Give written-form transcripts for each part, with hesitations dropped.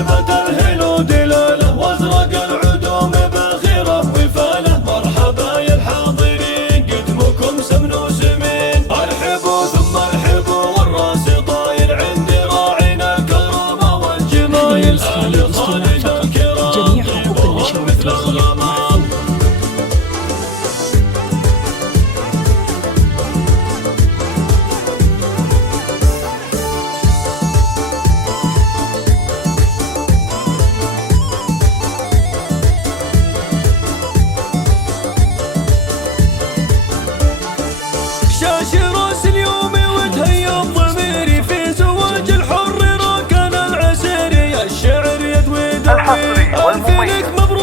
ترحيبة الهلو دلاله وازرق العدوم باخره وفاله. مرحبا يا الحاضرين قدمكم سمن وسمين، ارحبوا ثم ارحبوا والراس طاير عند راعينا الكرامة والجمايل آل خالد الكرام طيبهم مثل الغمام. شاش راس اليوم وتهيأ ضميري في زواج الحر راكن العسيري. الشعر يدوي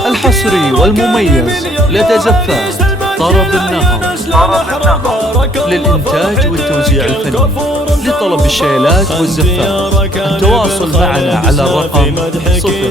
الحصري والمميز لدى زفاف طرب النغم للإنتاج والتوزيع الفني. لطلب الشيلات والزفات التواصل معنا على الرقم 05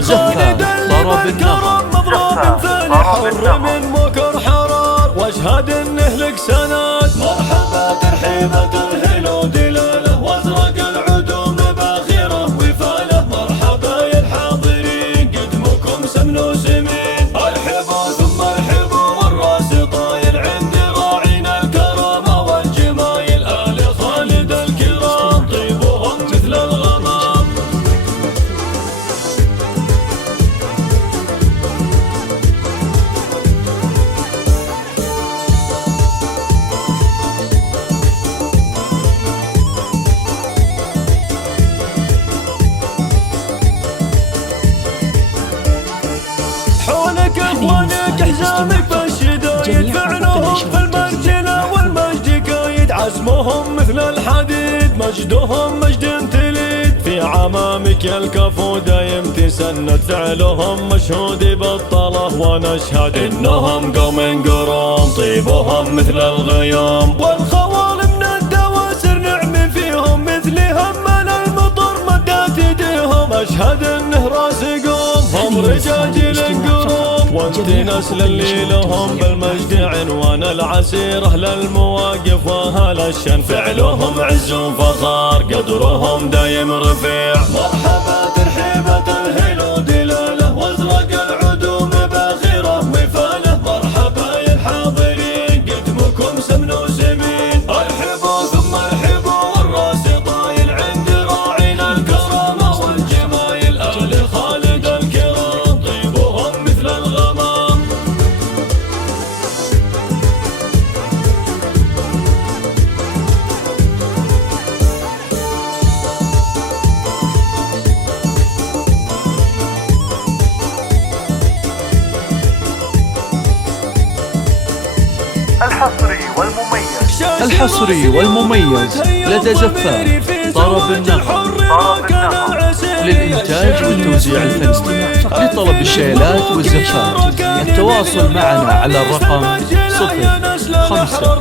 زفاف طرب النغم. مضروب ثاني حر من مكر حرار واشهد انه لك سند. مرحبا ترحيبة الهلو دلاله وازرق العدوم باخره وفاله. مرحبا يا الحاضرين قدمكم سمن وسمين، ارحبوا ثم ارحبوا والراس طاير عند راعينا الكرامة والجمايل آل خالد الكرام طيبهم مثل الغمام. حولك اخوانك حزامك بالشدايد، فعلهم في المرجله والمجد قايد. عزمهم مثل الحديد مجدهم مجد تليد، في عمامك يا الكفو دايم تسند. فعلهم مشهود بالطله ونشهد انهم قوم قروم طيبهم مثل الغيوم. والخوال من الدواسر نعم فيهم مثل همل المطر مدات ايديهم. اشهد انه راس قوم هم رجاجيل القروم، وانت نسل اللي لهم بالمجد عنوان العسير. اهل المواقف واهل الشن فعلهم عز وفخار قدرهم دايم رفيع. مرحبا ترحيبة الهلو دلاله وازرق العدوم باخره وفاله. مرحبا يا الحاضرين قدمكم سمن وسمين، ارحبوا ثم ارحبوا والراس طايل عند راعينا الكرامة والجمايل آل خالد الكرام طيبهم مثل الغمام. الحصري والمميز لدى زفاف طرب النغم للإنتاج والتوزيع الفني. لطلب الشيلات والزفات التواصل معنا على الرقم 05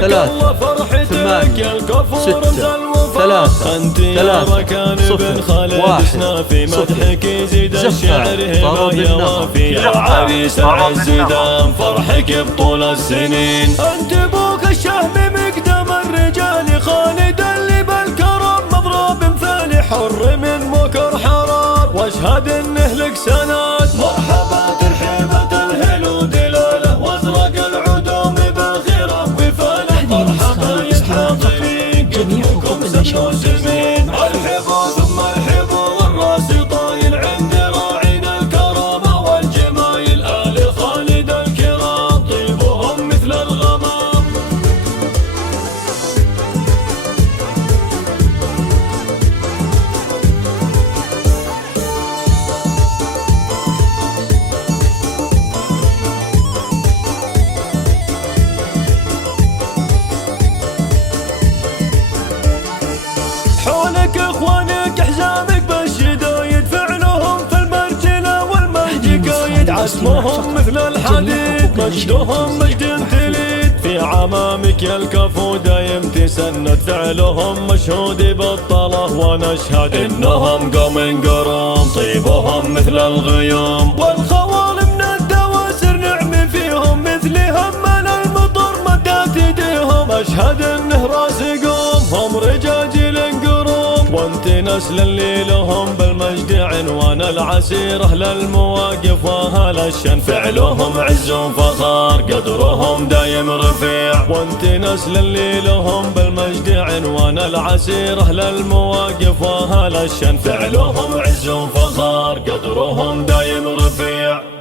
3 8 6 3 3 0 1 مدحك يزيد الشعر طرب النغم. يا عريس العز دام فرحك بطول السنين. انت ابوك الشهم مقدم الرجال خالد اللي بالكرم مضروب مثالي حر من مكر حرار واشهد انه لك سند. مرحبا ترحيبة الهلو دلاله وازرق العدوم باخره وفاله. مرحبا يا الحاضرين قدمكم سمن وسمين، ارحبوا ثم ارحبوا والراس طايل عند راعينا الكرامة والجمايل آل خالد الكرام طيبهم مثل الغمام. حولك اخوانك حزامك بالشدايد، فعلهم في المرجله والمجد قايد. عزمهم مثل الحديد مجدهم مجد تليد، في عمامك يا الكفو دايم تسند. فعلهم مشهود بالطله ونشهد انهم قوم قروم طيبهم مثل الغيوم. والخوال من الدواسر نعم فيهم مثل همل اشهد انه راس قوم هم رجاجيل قروم، وانت نسل اللي لهم بالمجد عنوان العسير، اهل المواقف واهل الشن فعلهم عز وفخار، قدرهم دايم رفيع، وانت نسل اللي لهم بالمجد عنوان العسير، اهل المواقف واهل الشن فعلهم عز وفخار، قدرهم دايم رفيع.